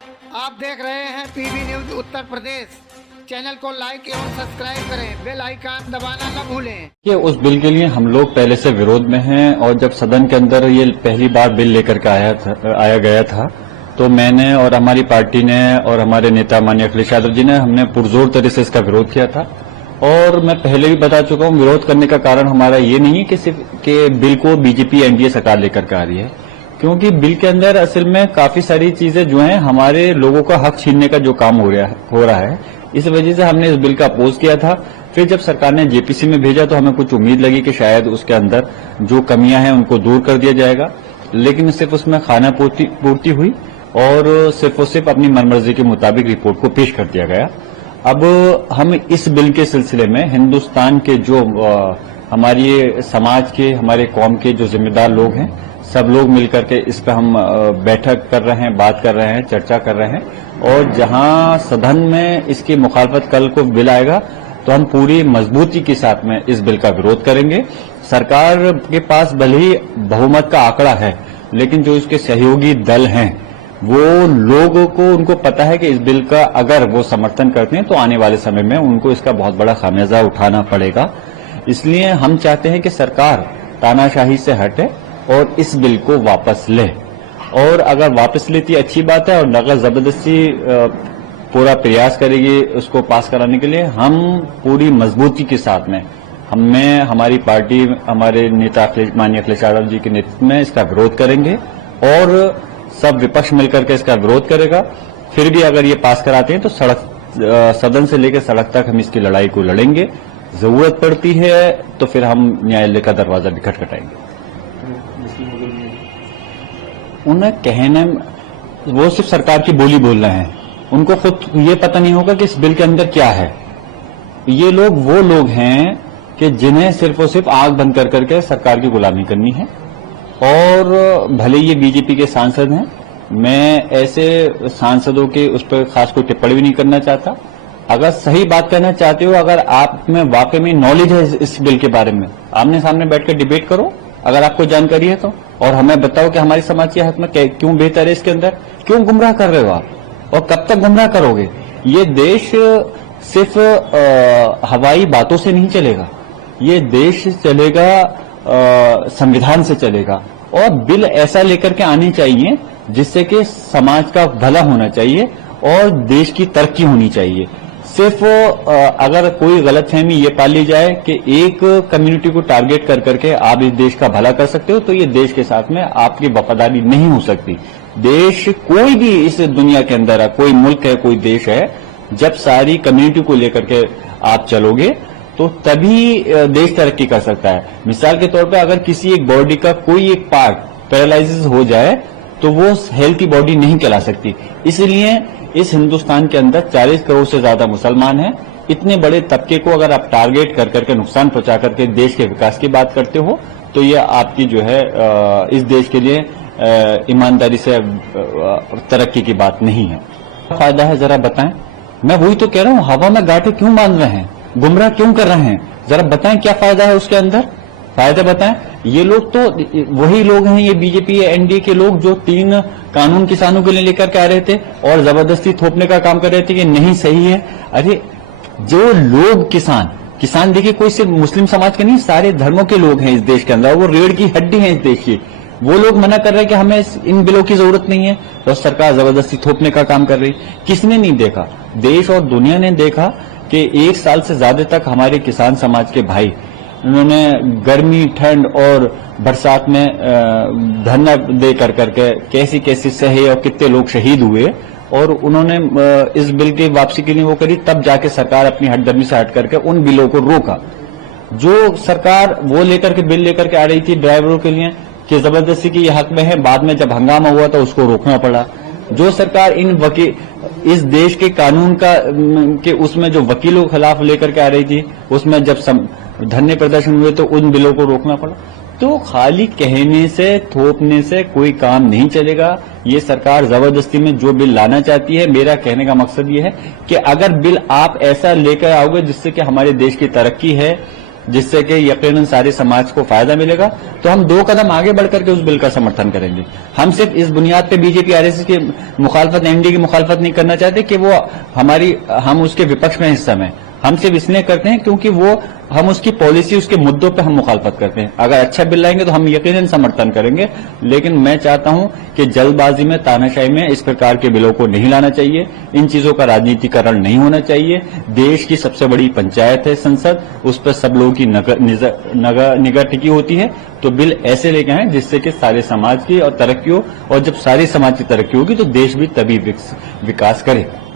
आप देख रहे हैं PB news Uttar Pradesh. Channel को लाइक एवं सब्सक्राइब करें, बेल आइकन दबाना न भूलें। कि उस बिल के लिए हम लोग पहले से विरोध में हैं और जब सदन के अंदर ये पहली बार बिल लेकर के आया गया था तो मैंने और हमारी पार्टी ने और हमारे नेता माननीय अखिलेश यादव जी ने हमने पुरजोर तरह से इसका विरोध किया था। और मैं पहले भी बता चुका हूं, विरोध करने का कारण हमारा ये नहीं है कि सिर्फ के बिल को बीजेपी एनडीए सरकार लेकर के आ रही है, क्योंकि बिल के अंदर असल में काफी सारी चीजें जो हैं हमारे लोगों का हक छीनने का जो काम हो रहा है, इस वजह से हमने इस बिल का अपोज किया था। फिर जब सरकार ने जेपीसी में भेजा तो हमें कुछ उम्मीद लगी कि शायद उसके अंदर जो कमियां हैं उनको दूर कर दिया जाएगा, लेकिन सिर्फ उसमें खाना पूर्ति हुई और सिर्फ अपनी मनमर्जी के मुताबिक रिपोर्ट को पेश कर दिया गया। अब हम इस बिल के सिलसिले में हिंदुस्तान के जो हमारी समाज के, हमारे कौम के जो जिम्मेदार लोग हैं, सब लोग मिलकर के इस पर हम बैठक कर रहे हैं, बात कर रहे हैं, चर्चा कर रहे हैं। और जहां सदन में इसकी मुखालफत कल को बिल आएगा तो हम पूरी मजबूती के साथ में इस बिल का विरोध करेंगे। सरकार के पास भले ही बहुमत का आंकड़ा है, लेकिन जो इसके सहयोगी दल हैं वो लोगों को, उनको पता है कि इस बिल का अगर वो समर्थन करते हैं तो आने वाले समय में उनको इसका बहुत बड़ा खामियाजा उठाना पड़ेगा। इसलिए हम चाहते हैं कि सरकार तानाशाही से हटे और इस बिल को वापस ले, और अगर वापस लेती अच्छी बात है, और अगर जबरदस्ती पूरा प्रयास करेगी उसको पास कराने के लिए, हम पूरी मजबूती के साथ में हमारी पार्टी, हमारे नेता माननीय अखिलेश यादव जी के नेतृत्व में इसका विरोध करेंगे और सब विपक्ष मिलकर के इसका विरोध करेगा। फिर भी अगर ये पास कराते हैं तो सदन से लेकर सड़क तक हम इसकी लड़ाई को लड़ेंगे। जरूरत पड़ती है तो फिर हम न्यायालय का दरवाजा भी खटखटाएंगे। उन्हें कहने, वो सिर्फ सरकार की बोली बोल रहे हैं, उनको खुद ये पता नहीं होगा कि इस बिल के अंदर क्या है। ये लोग वो लोग हैं कि जिन्हें सिर्फ और सिर्फ आंख बंद कर करके सरकार की गुलामी करनी है। और भले ये बीजेपी के सांसद हैं, मैं ऐसे सांसदों के उस पर खास कोई टिप्पणी भी नहीं करना चाहता। अगर सही बात करना चाहते हो, अगर आप में वाकई में नॉलेज है इस बिल के बारे में, आमने सामने बैठकर डिबेट करो अगर आपको जानकारी है तो, और हमें बताओ कि हमारी समाज के हक में क्यों बेहतर है इसके अंदर, क्यों गुमराह कर रहे हो आप और कब तक गुमराह करोगे। ये देश सिर्फ हवाई बातों से नहीं चलेगा, ये देश चलेगा संविधान से चलेगा। और बिल ऐसा लेकर के आने चाहिए जिससे कि समाज का भला होना चाहिए और देश की तरक्की होनी चाहिए। सिर्फ अगर कोई गलतफहमी ये पाल ली जाए कि एक कम्युनिटी को टारगेट कर करके आप इस देश का भला कर सकते हो, तो ये देश के साथ में आपकी वफादारी नहीं हो सकती। देश कोई भी इस दुनिया के अंदर है, कोई मुल्क है, कोई देश है, जब सारी कम्युनिटी को लेकर के आप चलोगे तो तभी देश तरक्की कर सकता है। मिसाल के तौर पे अगर किसी एक बॉडी का कोई एक पार्ट पैरालाइसिस हो जाए तो वो हेल्थी बॉडी नहीं कहला सकती। इसलिए इस हिंदुस्तान के अंदर 40 करोड़ से ज्यादा मुसलमान हैं। इतने बड़े तबके को अगर आप टारगेट कर करके नुकसान पहुंचा करके देश के विकास की बात करते हो तो ये आपकी जो है इस देश के लिए ईमानदारी से तरक्की की बात नहीं है। फायदा है जरा बताएं। मैं वही तो कह रहा हूं, हवा में गांठें क्यों बांध रहे हैं, गुमराह क्यों कर रहे हैं, जरा बताएं क्या फायदा है उसके अंदर, फायदा बताएं। ये लोग तो वही लोग हैं, ये बीजेपी एनडीए के लोग जो 3 कानून किसानों के लिए लेकर के आ रहे थे और जबरदस्ती थोपने का काम कर रहे थे कि नहीं सही है। अरे जो लोग किसान देखिए, कोई सिर्फ मुस्लिम समाज के नहीं, सारे धर्मों के लोग हैं इस देश के अंदर, वो रीढ़ की हड्डी है इस देश की। वो लोग मना कर रहे हैं कि हमें इन बिलों की जरूरत नहीं है और सरकार जबरदस्ती थोपने का काम कर रही। किसने नहीं देखा, देश और दुनिया ने देखा कि 1 साल से ज्यादा तक हमारे किसान समाज के भाई, उन्होंने गर्मी, ठंड और बरसात में धरना दे कर करके कैसी कैसी सहे और कितने लोग शहीद हुए, और उन्होंने इस बिल की वापसी के लिए वो करी। तब जाके सरकार अपनी हटदर्मी से हट करके उन बिलों को रोका। जो सरकार वो लेकर के बिल लेकर के आ रही थी ड्राइवरों के लिए कि जबरदस्ती की ये हक में है, बाद में जब हंगामा हुआ तो उसको रोकना पड़ा। जो सरकार इस देश के कानून के उसमें जो वकीलों के खिलाफ लेकर के आ रही थी, उसमें जब धरने प्रदर्शन हुए तो उन बिलों को रोकना पड़ा। तो खाली कहने से, थोपने से कोई काम नहीं चलेगा। ये सरकार जबरदस्ती में जो बिल लाना चाहती है, मेरा कहने का मकसद ये है कि अगर बिल आप ऐसा लेकर आओगे जिससे कि हमारे देश की तरक्की है, जिससे कि यकीनन सारे समाज को फायदा मिलेगा, तो हम 2 कदम आगे बढ़कर के उस बिल का समर्थन करेंगे। हम सिर्फ इस बुनियाद पे बीजेपी आरएसएस की मुखालफत, एनडीए की मुखालफत नहीं करना चाहते कि वो हम उसके विपक्ष में हिस्सा में, हम सिर्फ इसलिए करते हैं क्योंकि हम उसकी पॉलिसी, उसके मुद्दों पे हम मुखालफत करते हैं। अगर अच्छा बिल लाएंगे तो हम यकीनन समर्थन करेंगे, लेकिन मैं चाहता हूं कि जल्दबाजी में, तानाशाही में इस प्रकार के बिलों को नहीं लाना चाहिए। इन चीजों का राजनीतिकरण नहीं होना चाहिए। देश की सबसे बड़ी पंचायत है संसद, उस पर सब लोगों की निगाह टिकी होती है। तो बिल ऐसे लेके आए जिससे कि सारे समाज की और तरक्की हो, और जब सारे समाज की तरक्की होगी तो देश भी तभी विकास करेगा।